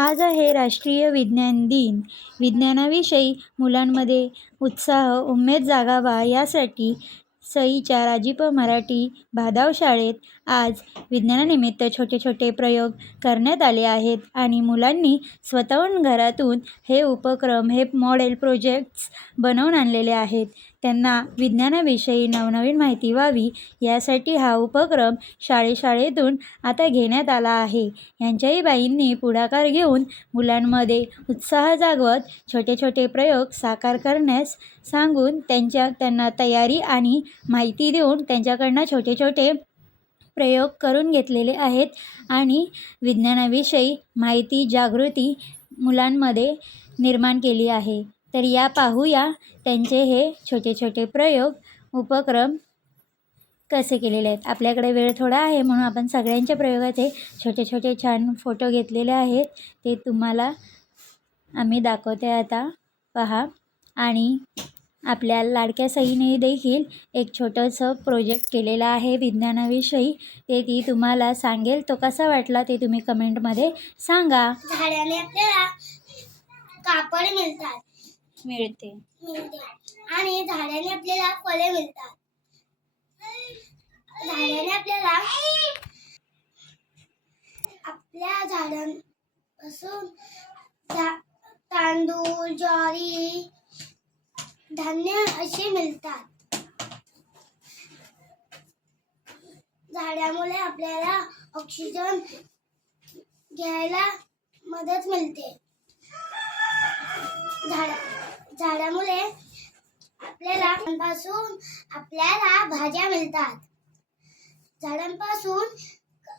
आज आहे राष्ट्रीय विज्ञान दिन. विज्ञानाविषयी मुलांमध्ये उत्साह उमेद जागावा यासाठी सईच्या राजीप मराठी भादाव शाळेत आज विज्ञानानिमित्त छोटे छोटे प्रयोग करण्यात आले आहेत आणि मुलांनी स्वतःहून घरातून हे उपक्रम हे मॉडेल प्रोजेक्ट्स बनवून आणलेले आहेत. त्यांना विज्ञानाविषयी नवनवीन माहिती व्हावी यासाठी हा उपक्रम शाळेशाळेतून आता घेण्यात आला आहे. यांच्याही बाईंनी पुढाकार घेऊन मुलांमध्ये उत्साह जागवत छोटे छोटे प्रयोग साकार करण्यास सांगून त्यांच्या त्यांना तयारी आणि माहिती देऊन त्यांच्याकडनं छोटे छोटे प्रयोग करून घेतलेले आहेत आणि विज्ञानाविषयी माहिती जागृती मुलांमध्ये निर्माण केली आहे. तर या पाहूया त्यांचे हे छोटे छोटे प्रयोग उपक्रम कसे केलेले आहेत. आपल्याकडे वेळ थोडा आहे म्हणून आपण सगळ्यांच्या प्रयोगाचे छोटे छोटे छान फोटो घेतलेले आहेत. ते तुम्हाला आम्ही दाखवते आता. पहा. आणि आपल्या लाडक्या सईने देखील एक छोटंसं प्रोजेक्ट केलेलं आहे विज्ञानाविषयी. ते ती तुम्हाला सांगेल. तो कसा वाटला ते तुम्ही कमेंटमध्ये सांगा. झाडाने आपल्याला कापड मिळतात. मिळते. आणि झाडाने आपल्याला फळे मिळतात. झाडाने आपल्याला आपल्या झाडांपासून तांदूळ ज्वारी धान्य असे मिळतात. झाडामुळे आपल्याला ऑक्सिजन घ्यायला मदत मिळते. झाडा झाडामुळे आपल्याला पासून आपल्याला भाज्या मिळतात. झाडांपासून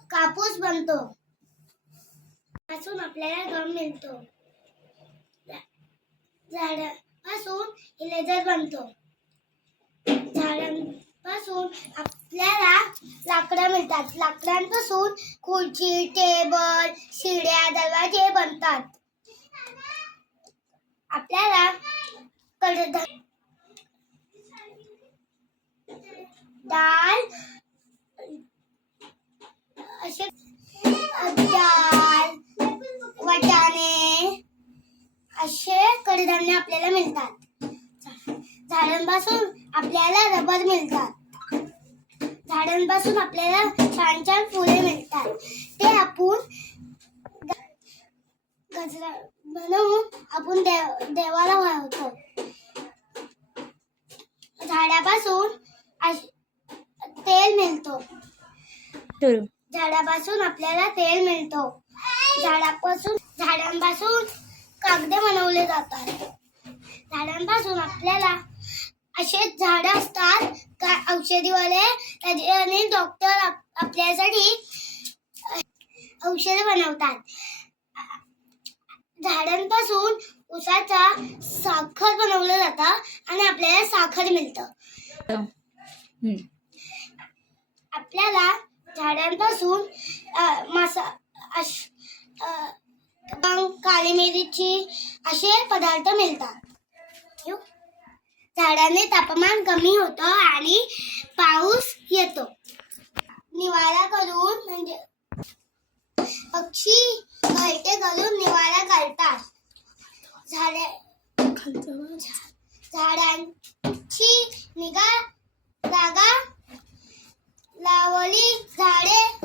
कापूस बनतो. पासून आपल्याला गम मिळतो. झाडापासून इलेजर बनतो. झाडांपासून आपल्याला लाकडं मिळतात. लाकडांपासून खुर्ची टेबल शिड्या दरवाजे बनतात. आपल्याला कडधा डाळ असे डाळ वाटाणे असे कडधान्य आपल्याला मिळतात. झाडांपासून आपल्याला रबर मिळतात. झाडांपासून आपल्याला छान छान फुले मिळतात. ते आपण गजरा बनवून आपण देव देवाला वाहतो झाडापासून तेल मिळतो. झाडापासून आपल्याला तेल मिळतो. झाडापासून झाडांपासून कागद बनवले जातात. झाडांपासून आपल्याला असे झाड असतात. का औषधीवाले त्याने डॉक्टर आप- आपल्यासाठी औषध बनवतात. झाडांपासून उसाचा साखर बनवलं जातं आणि आपल्याला साखर मिळतं. आपल्याला झाडांपासून मासा काळी मिरीची असे पदार्थ मिळतात? झाडाने तापमान कमी होतं आणि पाऊस येतो. निवारा करून म्हणजे पक्षी घरटे करून निवारा काढतात झाडे झाडांची निगा जागा लावली झाडे